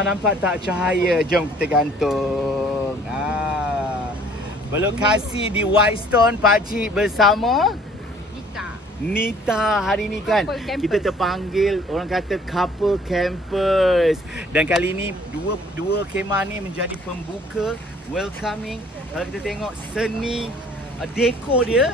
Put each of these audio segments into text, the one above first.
Nampak tak cahaya? Jom kita gantung. Berlokasi di Whitestone, Pakcik bersama Nita. Hari ni kan kita terpanggil orang kata couple campers, dan kali ni dua kemah ni menjadi pembuka, welcoming. Kalau kita tengok seni dekor dia,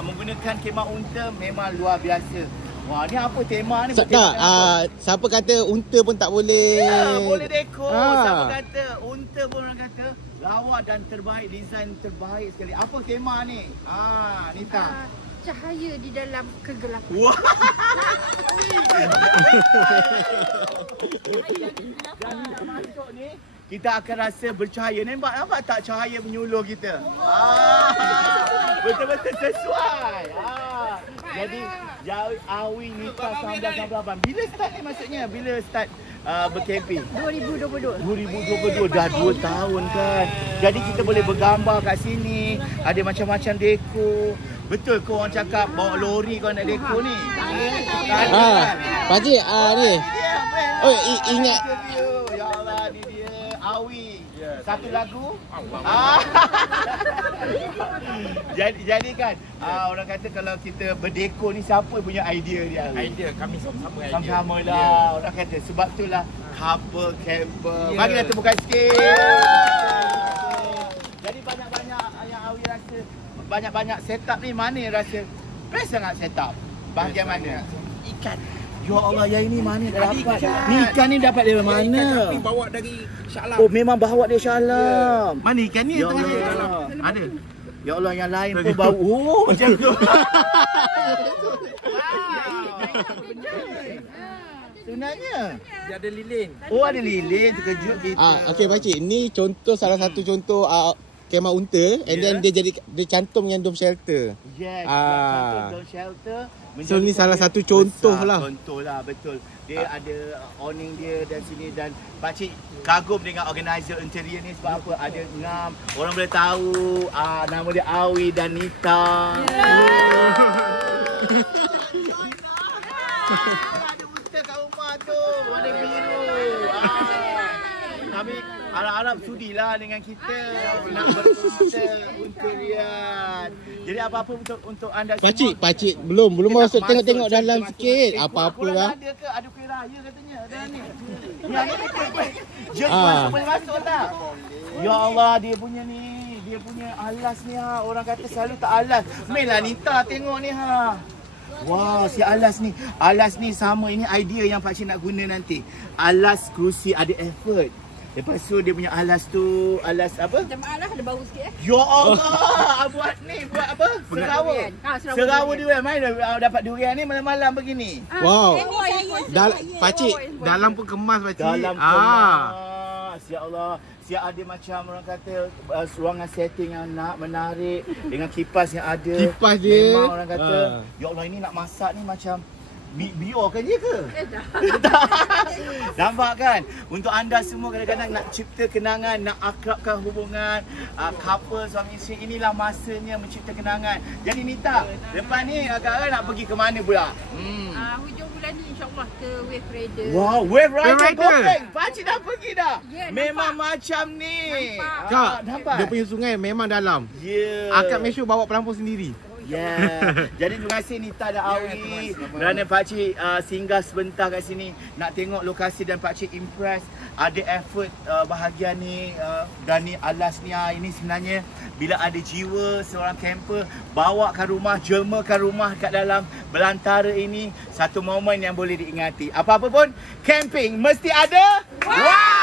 menggunakan kemah unta memang luar biasa. Wah, ni apa tema ni? Siapa kata unta pun tak boleh? Ya, boleh dekor. Siapa kata unta pun orang kata lawak dan terbaik, desain terbaik sekali. Apa tema ni? Nita. Cahaya di dalam kegelapan. Wah. Dan bila masuk ni, kita akan rasa bercahaya. Nampak tak cahaya menyuluh kita? Betul-betul sesuai. Jadi Awi Nita 1998. Bila start ni maksudnya? Bila start bercamping? 2022. Dah 2 tahun kan. Jadi kita boleh bergambar kat sini. Ada macam-macam dekor. Betul ke orang cakap bawa lori kau nak dekor ni? Pakcik, ni. Oh, ingat. Ya Allah, ni dia Awi. Satu lagu. Jadi kan orang kata kalau kita berdekor ni, siapa punya idea dia? Idea kami sama-sama idea. Sama-sama lah. Orang kata sebab itulah couple camper. Mari kita temukan sikit. Jadi banyak-banyak yang Awi rasa, banyak-banyak setup ni, mana yang rasa best sangat setup? Bahagian mana? Ikan. Ya Allah, yang ini mana dah dapat? Ni ikan ni dapat dari mana? Ikan kami bawa dari Shah Alam. Oh, memang bawa dari Shah Alam. Mana ikan ni? Ya Allah. Ada. Ya Allah, yang lain pun bau. Oh, macam tu. Sebenarnya Dia ada lilin. oh, ada lilin, terkejut kita. Okey pakcik, ni contoh salah satu contoh kemah unta, and then dia cantum yang dome shelter. Yes, dome shelter. So ni salah satu contoh lah. Contoh lah, betul. Dia ada awning dia dan sini, dan pakcik kagum dengan organizer interior ni sebab apa? Ada ngam. Orang boleh tahu nama dia Awi dan Nita. Ada unta kat rumah tu, warna biru. Kami harap-harap sudilah dengan kita nak berunta unta liat. Jadi apa-apa untuk anda semua. Pakcik belum masuk, tengok dalam sikit. Apa-apa lah. Ada ke? Ada kuih raya katanya. Ada ni. Yang ni kuih. Jom masuk, boleh masuk tak? Ya Allah, dia punya ni. Dia punya alas ni orang kata selalu tak alas. Mainlah Nita tengok ni Wah, si alas ni. Alas ni sama, ini idea yang pakcik nak guna nanti. Alas kerusi ada effort. Lepas tu dia punya alas tu, alas apa? Macam alas ada bau sikit Ya Allah, buat apa? Serawa durian. Main dapat durian ni malam-malam begini. Wow. Pakcik, dalam pun kemas pakcik. Dalam kemas. Ya Allah. Siap ada macam orang kata ruangan setting yang menarik dengan kipas yang ada. Kipas dia. Memang orang kata, ya Allah, ini nak masak ni macam biar kan dia ke? Nampak kan? Untuk anda semua kadang-kadang nak cipta kenangan, nak akrabkan hubungan couple suami isteri, inilah masanya mencipta kenangan. Jadi Nita, lepas ni agak nak pergi ke mana pula? Hujung bulan ni insyaAllah ke Wave Rider. Wow, Wave Rider Popeng. Pakcik dah pergi dah? Memang macam ni. Nampak? Dia punya sungai memang dalam. Akak make sure bawa pelampung sendiri. Jadi terima kasih Nita dan Awi kerana pakcik singgah sebentar kat sini nak tengok lokasi, dan pakcik impress ada effort bahagian ni, dan ni alas ni ini sebenarnya bila ada jiwa seorang camper, bawakan rumah, jemakan rumah kat dalam belantara ini, satu momen yang boleh diingati. Apa-apa pun camping mesti ada wow!